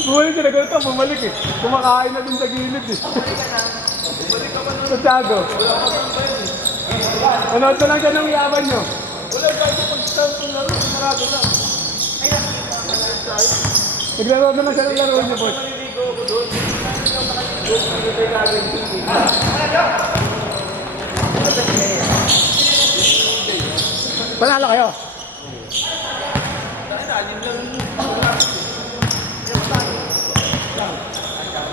Bumalik siya na ganito, bumalik eh. Kumakain na din sa gilid eh. Bumalik ka pa nun. Santiago. Manood na lang siya ng yaman nyo. Wala kahit pag-start ng laro, marado na. Naglaro na lang siya ng laro niyo, boss. Maliligo ako doon. Panalo kayo.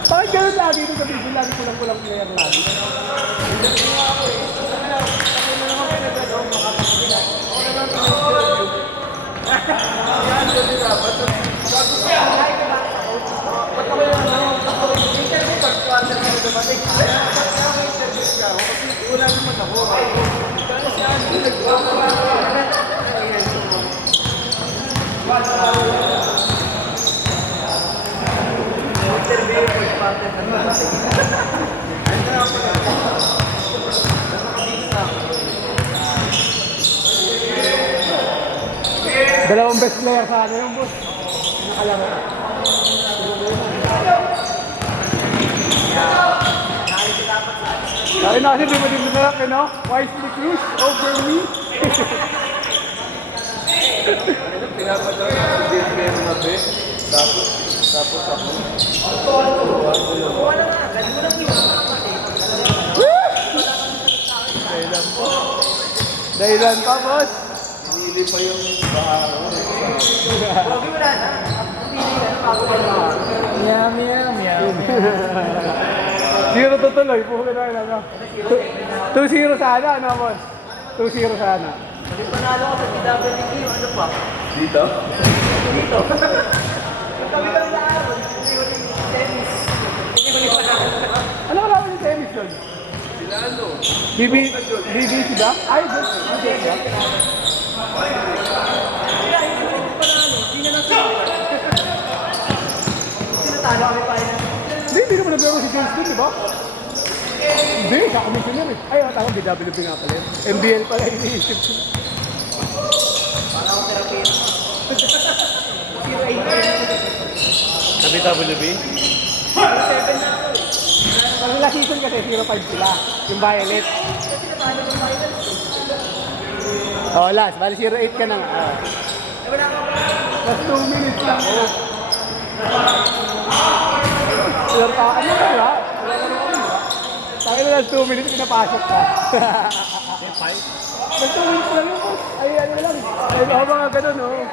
Bakit ganun lagi ito sa video? Lagi kulang-kulang player lagi. Dalawang best player sa ano yung boss. Nakalaro. Kaya na kasi di mo din nakalak, no? Wisely Cruz over me. Pinapadala ng DSM na be. Tapos ako. Dahilan pa, boss. Hinili pa yung baharo. Meow, meow, meow. Zero tutuloy, puhukin na lang. 2-0 sana, ano, boss? 2-0 sana. Yung panalo ko sa TWT, ano pa? Dito? Dito. Yung kami ka rin na araw, tennis. Hindi ko panalo. Ano ka naman yung tennis doon? Sila ano? BBC ba? Ay, boss. Kaya hindi ko panalo, hindi na nasa. Sinatalo kami pa yan. Hindi naman naglaro si James doon, di ba? Hindi, kaka-commissioner eh. Ay, tawag, BWP nga pala yun. MBL pala, iniisip ko. Para ako therapy. 0-8. Sa BWB? 7 na ako eh. Pag last season kasi, 0-5 sila. Yung Violet. Sinatalo ko finals. Oh, last. Bali 0-8 ka na nga. Oh. Eh, wala ka pa. Last 2 minutes lang. Oh. Ilang pa, ano ka ba? Sabi na last 2 minutes, pinapasok ka. Last 2 minutes lang yun, boss. Ay, ano lang. Ay, mga ganun, oh.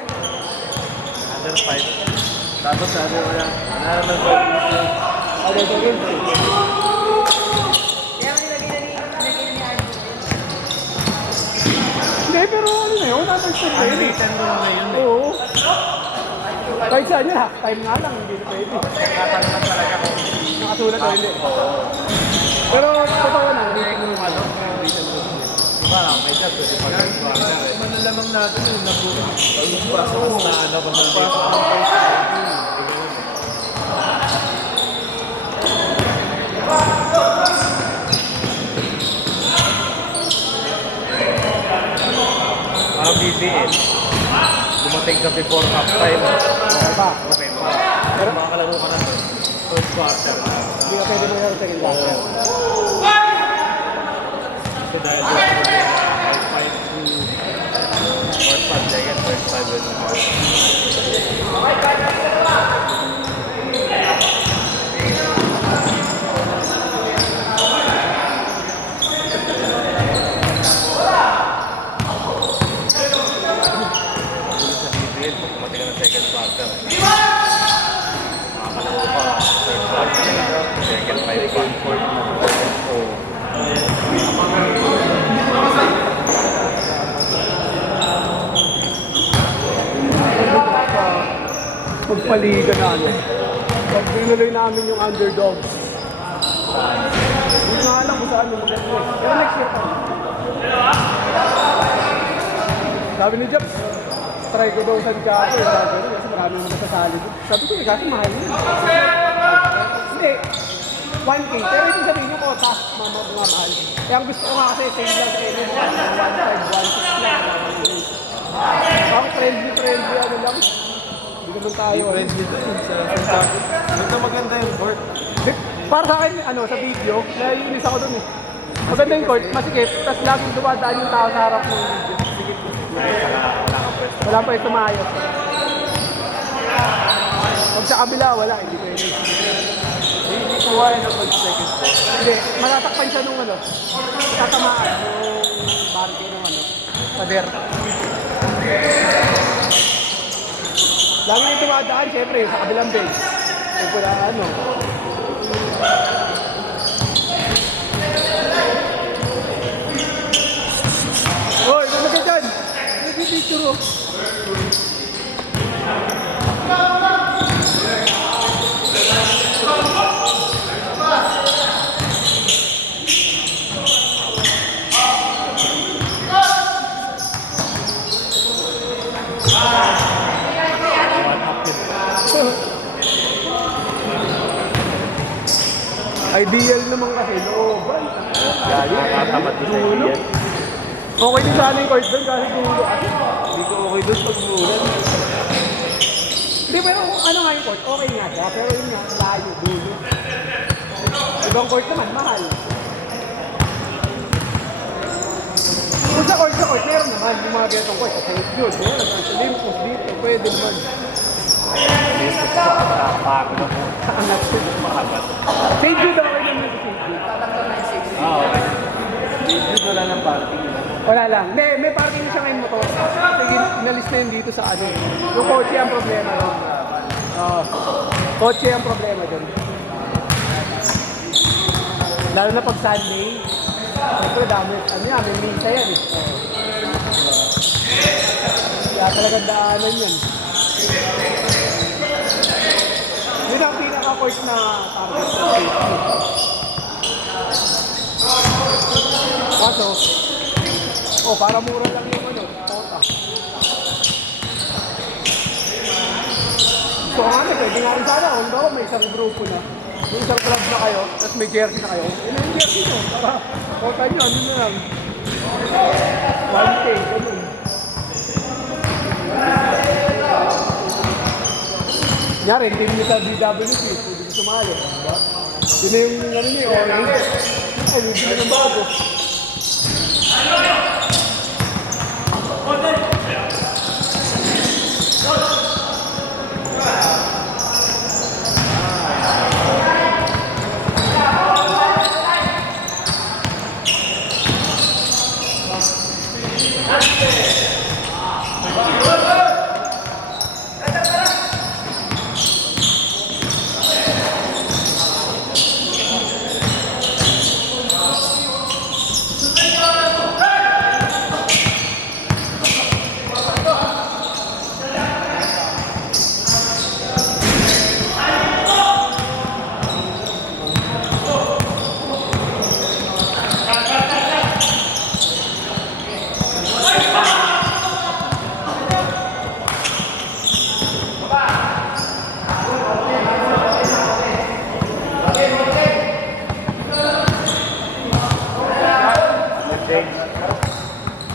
Under 5. Tapos ano wala. Ano sa game? Kaya ako nilagay na ni Arnold. Hindi, pero ano na yun? Understand na yun. Unbeaten mo na yun eh. Oo. Kahit saan yun, half time nga lang, hindi na pwede. Nakatanong talaga kung Nakasulat o hindi. Pero totoo na, hindi ko yung ano. may job kasi pag ano lamang natin yung nagpapasok na ano ba BBL. Dumating ka before half time. Okay pa. Okay pa. Pero makakalaro ka na first quarter. Hindi ka pwede mo yung second quarter. Kasi dahil doon, 5 to first 5 second, first 5 and second quarter. Makakalaro pa first quarter, second 5 1-4 na. So, Magpaliga na ano. Pag binuloy namin yung underdogs. Hindi nga alam kung saan yung maganda. Pero next year pa. Sabi ni Jeff, try ko daw Santiago yung gagawin kasi marami naman nasasali doon. Sabi ko kasi mahal yun. Hindi. 1K. Pero ito sabihin nyo ko, task mga mahal. Kaya ang gusto ko nga kasi same lang sa inyo. 1.5, 1.6 lang. Bakit friendly, ano lang. naman tayo. Difference dito yun sa sabi. Maganda maganda yung court. Para sa akin, ano, sa video, naiinis ako dun eh. Maganda yung court, masikip, tapos laging dumadaan yung tao sa harap ng video. Wala pa ito maayos. Pag sa kabila, wala, hindi pwede. Hindi ko kaya na pag-second ball. Hindi, matatakpan siya nung ano, tatamaan nung barke nung ano, pader. Lagi yung dumadaan, syempre, sa kabilang bench. Kung wala ano. Hoy, ano ka dyan? Nag-picture oh. Ideal naman kasi, looban. Nakakatamad doon sa ideal. Okay din sana yung court doon kasi dulo kasi. Hindi ko okay doon pag mulan. Hindi, pero ano nga yung court, okay nga siya, pero yun nga, layo, dulo. Ibang court naman, mahal. Kung sa court, meron naman yung mga ganitong court. Sa yun, meron naman. Sa Olympus dito, pwede naman. Nakapagod ako. Angat siya. Save you daw kayo naman sa save you. Okay. Dito wala ng parking. Wala lang. May parking siya ngayon motor. Sige, inalis na yun dito sa ano. Yung kotse ang problema doon. Kotse ang problema doon. Lalo na pag Sunday. Siyempre dami. Ano yan, may misa yan eh. Kaya talaga daanan yan. Yun ang pinaka-court na target sa safety. Kaso, para mura lang yung ano, kota. So nga pwede nga rin sana, kung daw may isang grupo na, may isang club na kayo, tapos may jersey na kayo, yun yung jersey nyo, para kota nyo, ano na lang. 1K, ganun. Nyari, hindi nyo sa DWC, pwede ko sumali, diba? Yun na yung ano niya, orange. Ay, hindi na ng bago.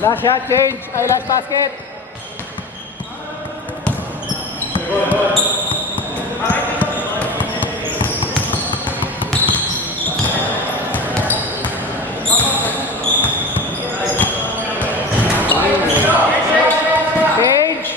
Last shot, change. Ay, last basket. Change.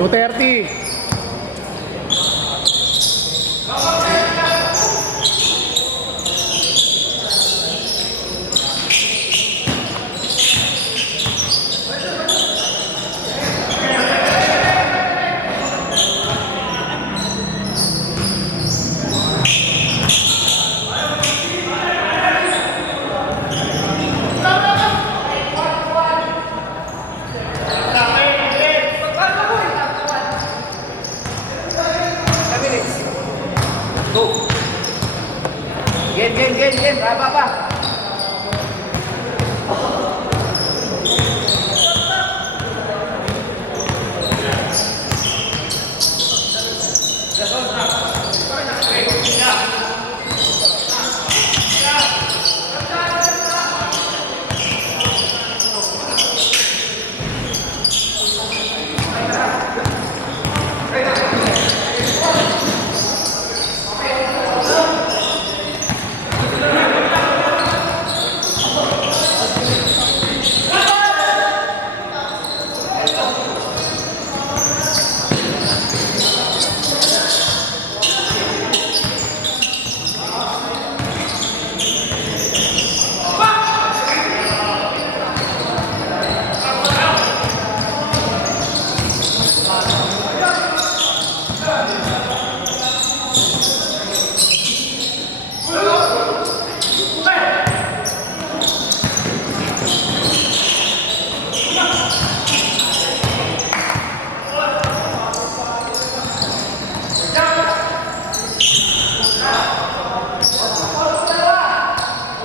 2:30. Go. Game. Baba.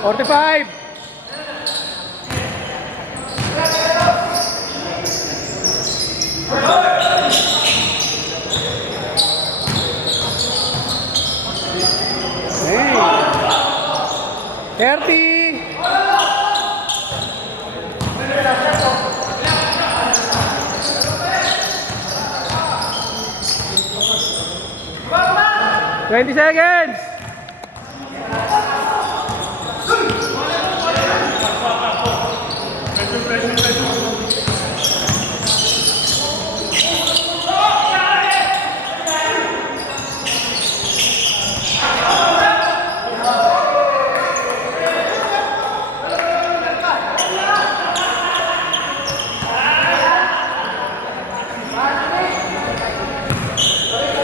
Forty-five. Hey. 30. Seconds.